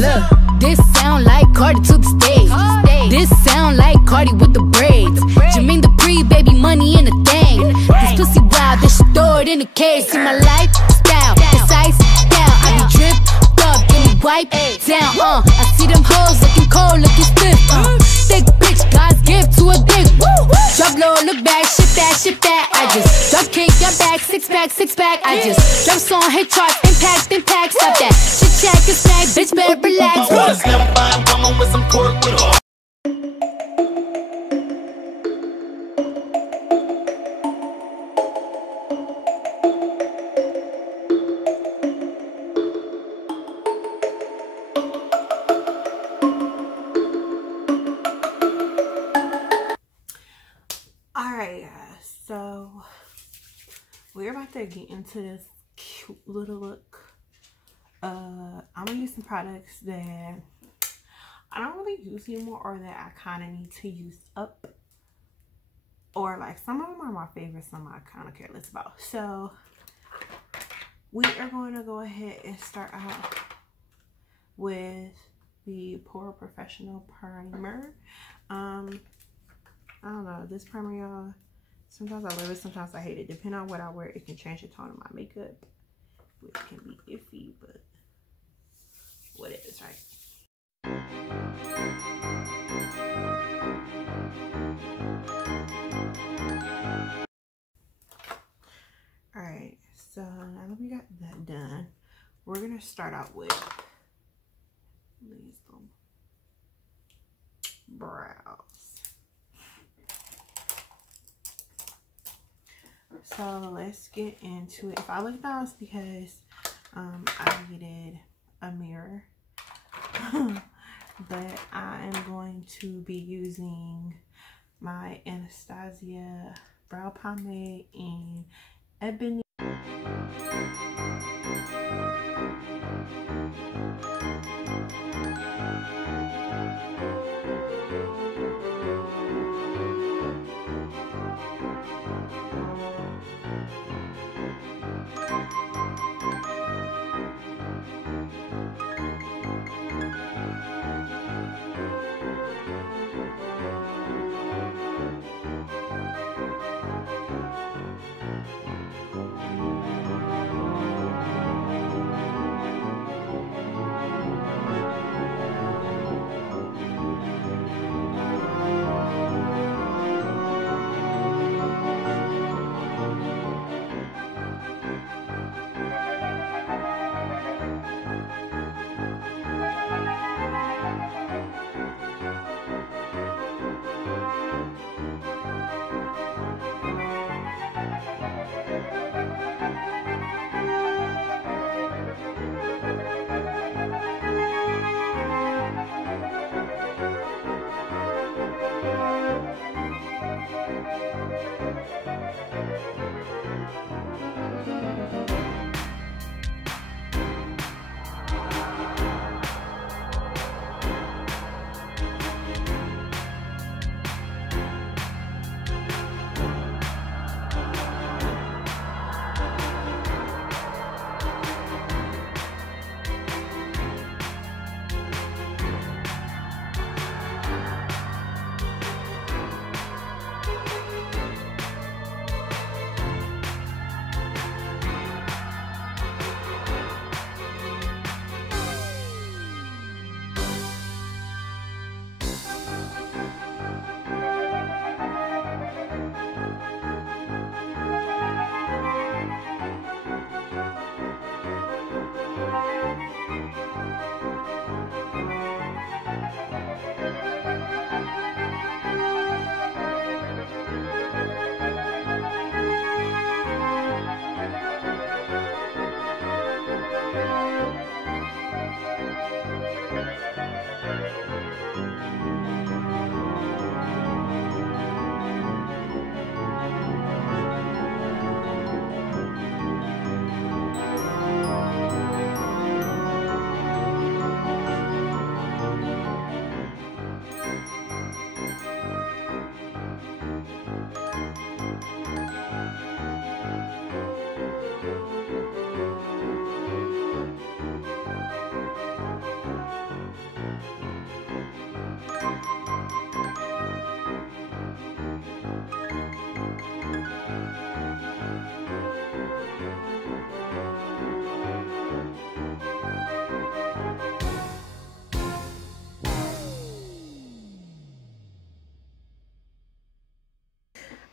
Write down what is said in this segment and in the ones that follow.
Look, this sound like Cardi to the stage. This sound like Cardi with the braids. Jermaine Dupri, baby, money in a thing. This pussy wild, this shit throw it in a cage. See my lifestyle, it's iced down. I be dripped up, get me wiped down. I see them hoes looking cold, looking stiff. Thick bitch, God's gift to a dick. Drop low, look back, shit that, shit that. I just drop kick, your back, six pack. I just drop song, hit charts, impact. Stop that shit, check and snack, bitch, better relax. Never buy a woman with some pork with her. Alright guys, so we're about to get into this cute little look. I'm gonna use some products that I don't really use anymore, or that I kind of need to use up, or like some of them are my favorites, some I kind of careless about. So we are going to go ahead and start out with the Pore Professional Primer. I don't know, this primer, y'all, sometimes I love it, sometimes I hate it. Depending on what I wear, it can change the tone of my makeup, which can be iffy, but what it is, right? Alright, so now that we got that done, we're gonna start out with these little brows. So let's get into it. If I look down, it's because I needed a mirror. But I am going to be using my Anastasia brow pomade in Ebony.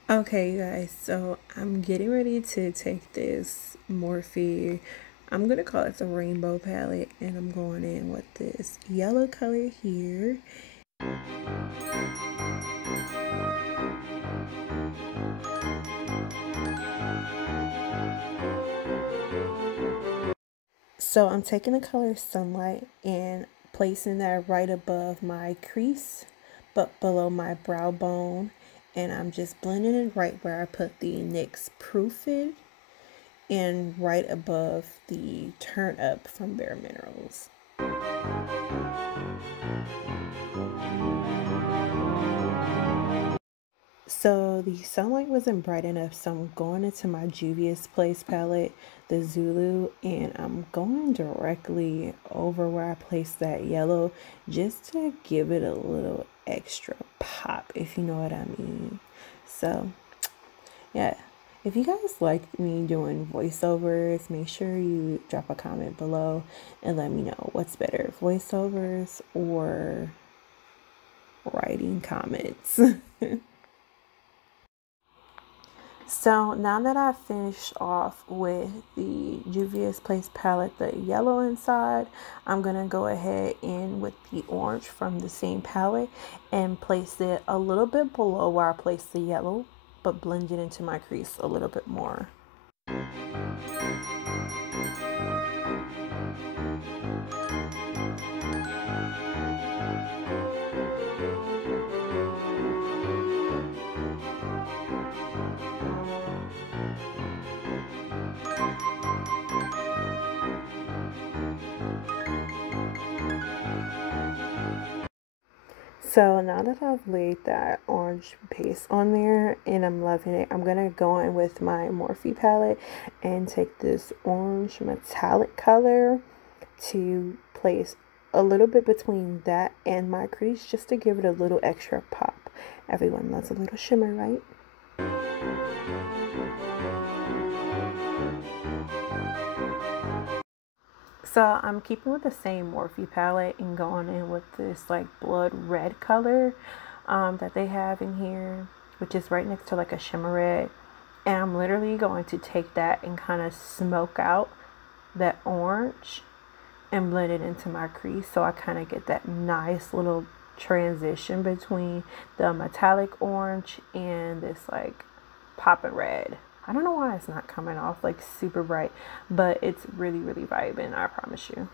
Okay, you guys, so I'm getting ready to take this Morphe, I'm gonna call it the rainbow palette, and I'm going in with this yellow color here. So I'm taking the color Sunlight and placing that right above my crease, but below my brow bone. And I'm just blending it right where I put the NYX Proofed and right above the Turn Up from Bare Minerals. So the sunlight wasn't bright enough, so I'm going into my Juvia's Place palette, the Zulu, and I'm going directly over where I placed that yellow just to give it a little extra pop, if you know what I mean. So yeah, if you guys like me doing voiceovers, make sure you drop a comment below and let me know what's better, voiceovers or writing comments. So now that I've finished off with the Juvia's Place palette, the yellow inside, I'm going to go ahead in with the orange from the same palette and place it a little bit below where I placed the yellow, but blend it into my crease a little bit more. So now that I've laid that orange base on there and I'm loving it, I'm going to go in with my Morphe palette and take this orange metallic color to place a little bit between that and my crease just to give it a little extra pop. Everyone loves a little shimmer, right? So I'm keeping with the same Morphe palette and going in with this like blood red color that they have in here, which is right next to like a shimmer red. And I'm literally going to take that and kind of smoke out that orange and blend it into my crease, so I kind of get that nice little transition between the metallic orange and this like popping red. I don't know why it's not coming off like super bright, but it's really, really vibing, I promise you.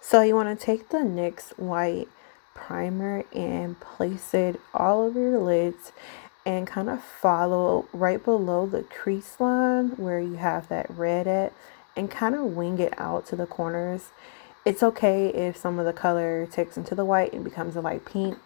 So you want to take the NYX white primer and place it all over your lids and kind of follow right below the crease line where you have that red at and kind of wing it out to the corners. It's okay if some of the color takes into the white and becomes a light pink,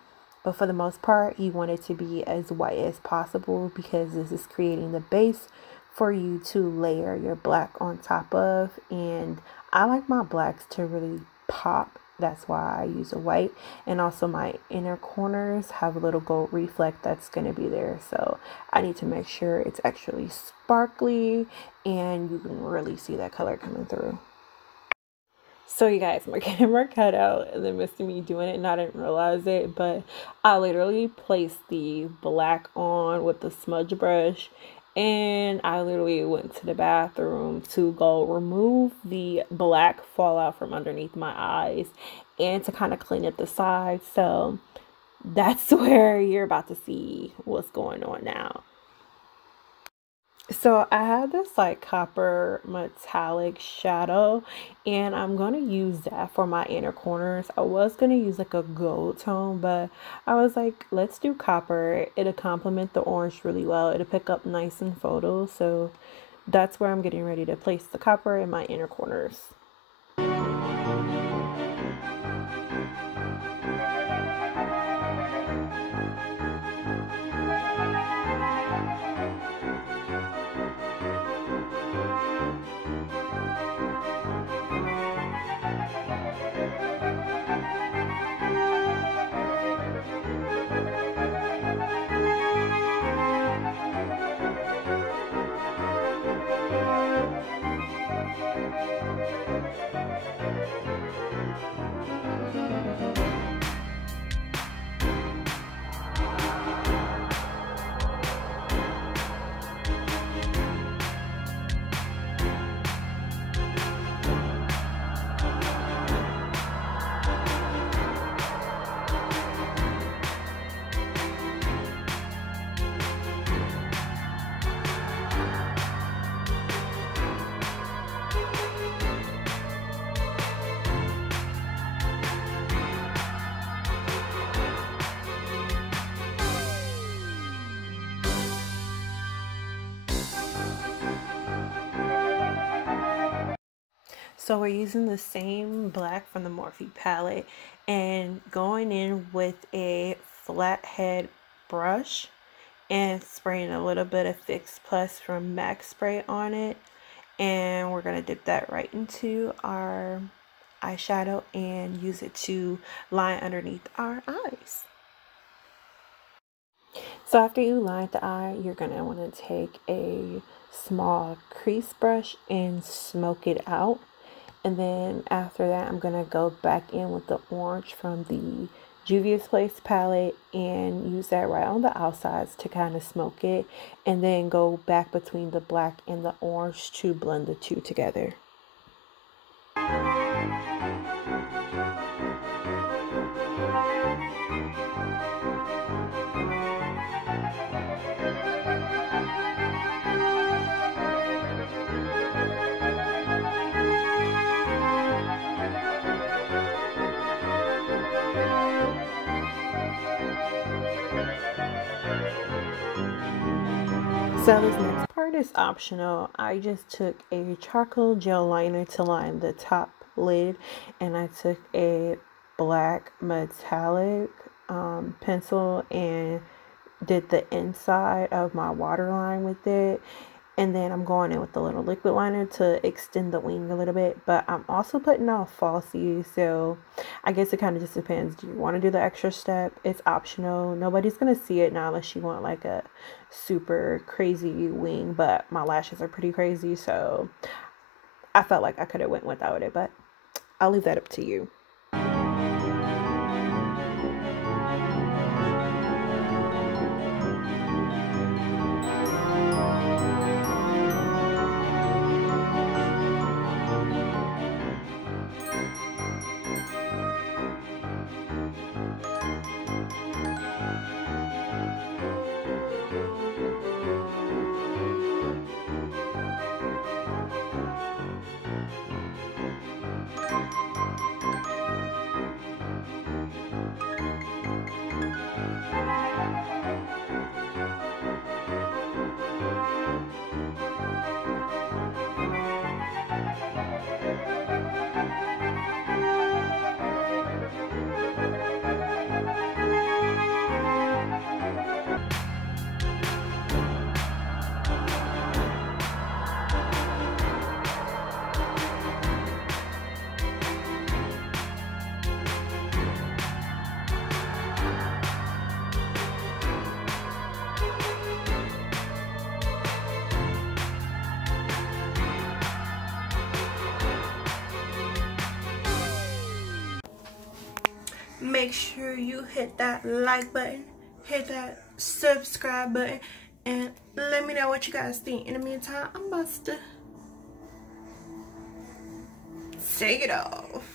but for the most part you want it to be as white as possible because this is creating the base for you to layer your black on top of. And I like my blacks to really pop, that's why I use a white. And also my inner corners have a little gold reflect that's going to be there, so I need to make sure it's actually sparkly and you can really see that color coming through. So you guys, my camera cut out in the midst of me doing it and I didn't realize it, but I literally placed the black on with the smudge brush and I literally went to the bathroom to go remove the black fallout from underneath my eyes and to kind of clean up the sides. So that's where you're about to see what's going on now. So I have this like copper metallic shadow and I'm going to use that for my inner corners. I was going to use like a gold tone, but I was like, let's do copper. It'll complement the orange really well. It'll pick up nice in photos. So that's where I'm getting ready to place the copper in my inner corners. So we're using the same black from the Morphe palette and going in with a flathead brush and spraying a little bit of Fix Plus from MAC spray on it, and we're going to dip that right into our eyeshadow and use it to line underneath our eyes. So after you line the eye, you're going to want to take a small crease brush and smoke it out. And then after that, I'm going to go back in with the orange from the Juvia's Place palette and use that right on the outsides to kind of smoke it. And then go back between the black and the orange to blend the two together. So this next part is optional. I just took a charcoal gel liner to line the top lid, and I took a black metallic pencil and did the inside of my waterline with it. And then I'm going in with the little liquid liner to extend the wing a little bit. But I'm also putting on falsies, so I guess it kind of just depends. Do you want to do the extra step? It's optional. Nobody's going to see it now unless you want like a super crazy wing. But my lashes are pretty crazy, so I felt like I could have went without it. But I'll leave that up to you. Make sure you hit that like button, hit that subscribe button, and let me know what you guys think. In the meantime, I'm about to take it off.